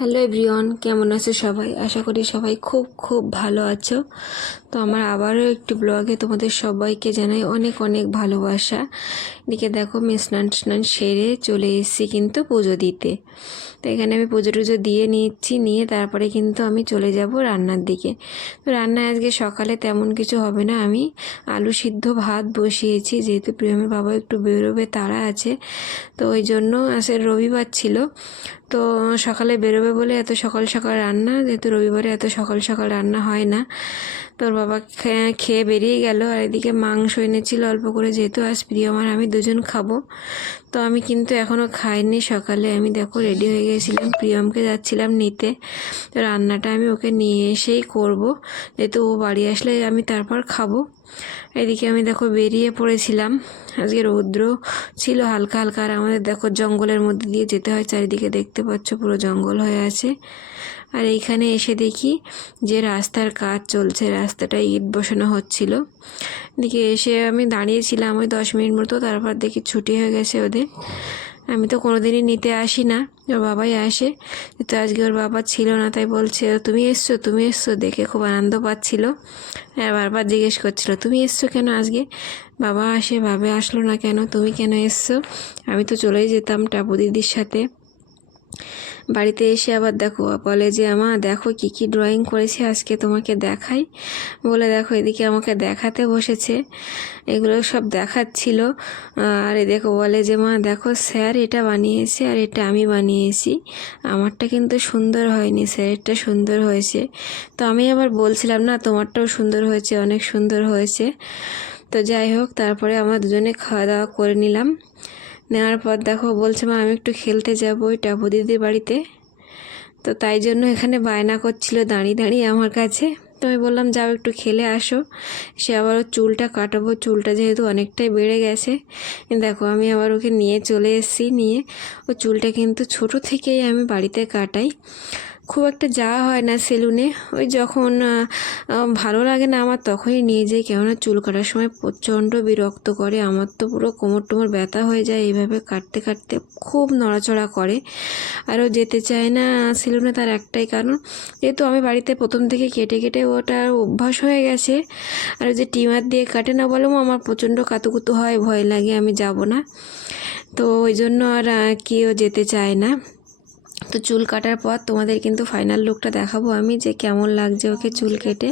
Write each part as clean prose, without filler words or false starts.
Hello everyone, কেমন আছো সবাই? আশা করি সবাই খুব খুব ভালো আছো। তো আমার আবারও একটি ব্লগে তোমাদের সবাইকে জানাই অনেক অনেক ভালোবাসা। এদিকে দেখো আমি স্নান সেরে চলে এসেছি কিন্তু পুজো দিতে। তো এখানে আমি পুজো টুজো দিয়ে নিয়ে তারপরে কিন্তু আমি চলে যাব রান্নার দিকে। তো রান্না আজকে সকালে তেমন কিছু হবে না, আমি আলু সিদ্ধ ভাত বসিয়েছি, যেহেতু প্রিয়মের বাবা একটু বেরোবে তাড়া আছে। তো ওই জন্য আজকে রবিবার ছিল, তো সকালে বেরোবে বলে এত সকাল সকাল রান্না, যেহেতু রবিবারে এত সকাল সকাল রান্না হয় না। তোর বাবা খেয়ে বেরিয়ে গেল, আর এদিকে মাংস এনেছিল অল্প করে, যেহেতু আজ প্রিয়ম আর আমি দুজন খাবো। তো আমি কিন্তু এখনও খাইনি। সকালে আমি দেখো রেডি হয়ে গেছিলাম, প্রিয়মকে যাচ্ছিলাম নিতে। তো রান্নাটা আমি ওকে নিয়ে এসেই করব, যেহেতু ও বাড়ি আসলে আমি তারপর খাবো। এদিকে আমি দেখো বেরিয়ে পড়েছিলাম। আজকে রৌদ্র ছিল হালকা হালকা, আর আমাদের দেখো জঙ্গলের মধ্যে দিয়ে যেতে হয়, চারিদিকে দেখতে পাচ্ছ পুরো জঙ্গল হয়ে আছে। আর এইখানে এসে দেখি যে রাস্তার কাজ চলছে, রাস্তাটা ইট বসানো হচ্ছিল। এদিকে এসে আমি দাঁড়িয়েছিলাম ওই 10 মিনিট মতো, তারপর দেখি ছুটি হয়ে গেছে ওদের। আমি তো কোনোদিনই নিতে আসি না, ওর বাবাই আসে। তো আজকে ওর বাবা ছিল না, তাই বলছে তুমি এসছো, দেখে খুব আনন্দ পাচ্ছিল। হ্যাঁ, বারবার জিজ্ঞেস করছিল তুমি এসছো কেন আজকে। বাবা আসে, ভাবে আসলো না কেন, তুমি কেন এসছো। আমি তো চলেই যেতাম টাপু দিদির সাথে। বাড়িতে এসে আবার দেখো বলে যে আমা দেখো কি কি ড্রয়িং করেছে আজকে, তোমাকে দেখাই বলে দেখো এদিকে আমাকে দেখাতে বসেছে, এগুলো সব দেখাচ্ছিল। আর দেখো বলে যে মা দেখো স্যার এটা বানিয়েছে আর এটা আমি বানিয়েছি, আমারটা কিন্তু সুন্দর হয়নি, স্যারেরটা সুন্দর হয়েছে। তো আমি আবার বলছিলাম না তোমারটাও সুন্দর হয়েছে, অনেক সুন্দর হয়েছে। তো যাই হোক, তারপরে আমরা দুজনে খাওয়া দাওয়া করে নিলাম। নেওয়ার পর দেখো বলছে মা আমি একটু খেলতে যাবো ওই টাপু দিদির বাড়িতে। তো তাই জন্য এখানে বায়না করছিল দাঁড়িয়ে দাঁড়িয়ে আমার কাছে। তো আমি বললাম যাও একটু খেলে আসো। সে আবার ওর চুলটা কাটাবো, চুলটা যেহেতু অনেকটাই বেড়ে গেছে। দেখো আমি আবার ওকে নিয়ে চলে এসেছি। নিয়ে ও চুলটা কিন্তু ছোট থেকেই আমি বাড়িতে কাটাই, খুব একটা যাওয়া হয় না সেলুনে। ওই যখন ভালো লাগে না আমার তখনই নিয়ে যাই, কেননা চুল কাটার সময় প্রচণ্ড বিরক্ত করে। আমার তো পুরো কোমর টোমর ব্যথা হয়ে যায় এইভাবে কাটতে কাটতে, খুব নড়াচড়া করে। আরও যেতে চায় না সেলুনে, তার একটাই কারণ, যেহেতু আমি বাড়িতে প্রথম থেকে কেটে কেটে ওটা অভ্যাস হয়ে গেছে। আর যে টিমার দিয়ে কাটে না বলেও আমার প্রচণ্ড কাতুকুতু হয়, ভয় লাগে, আমি যাব না। তো ওই জন্য আর কেউ যেতে চায় না। তো চুল কাটার পর তোমাদের কিন্তু ফাইনাল লুকটা দেখাবো আমি, যে কেমন লাগছে ওকে চুল কেটে।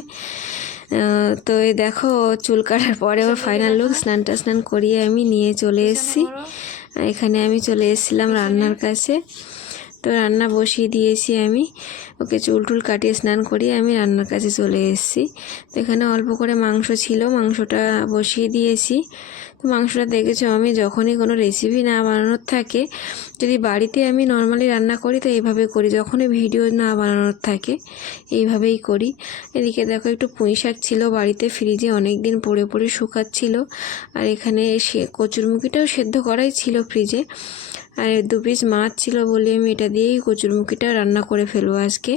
তো এই দেখো চুল কাটার পরে ওর ফাইনাল লুক। স্নান করিয়ে আমি নিয়ে চলে এসেছি। এখানে আমি চলে এসেছিলাম রান্নার কাছে। তো রান্না বসিয়ে দিয়েছি আমি, ওকে চুল টুল কাটিয়ে স্নান করিয়ে আমি রান্নার কাছে চলে এসেছি। তো এখানে অল্প করে মাংস ছিল, মাংসটা বসিয়ে দিয়েছি। তো মাংসটা দেখেছো, আমি যখনই কোনো রেসিপি না বানানোর থাকে, যদি বাড়িতে আমি নর্মালি রান্না করি তো এইভাবে করি, যখনই ভিডিও না বানানোর থাকে এইভাবেই করি। এদিকে দেখো একটু পুঁই শাক ছিল বাড়িতে, ফ্রিজে অনেক দিন পড়ে পড়ে শুকাচ্ছিল। আর এখানে কচুরমুখিটাও সেদ্ধ করাই ছিল ফ্রিজে। আর 2 পিস মাছ ছিল বলে আমি এটা দিয়েই কচুরমুখিটা রান্না করে ফেলবো আজকে।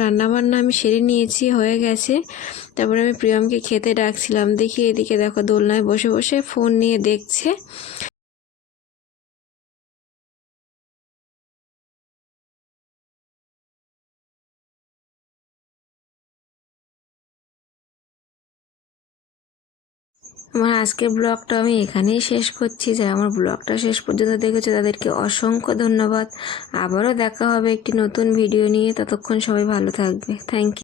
রান্না বান্না আমি সেরে নিয়েছি, হয়ে গেছে। তারপরে আমি প্রিয়মকে খেতে ডাকছিলাম, দেখি এদিকে দেখো দোলনায় বসে বসে ফোন নিয়ে দেখছে। আমার আজকের ব্লগটা আমি এখানেই শেষ করছি। যারা আমার ব্লগটা শেষ পর্যন্ত দেখেছো তাদেরকে অসংখ্য ধন্যবাদ। আবারও দেখা হবে একটি নতুন ভিডিও নিয়ে, ততক্ষণ সবাই ভালো থাকবে। Thank you.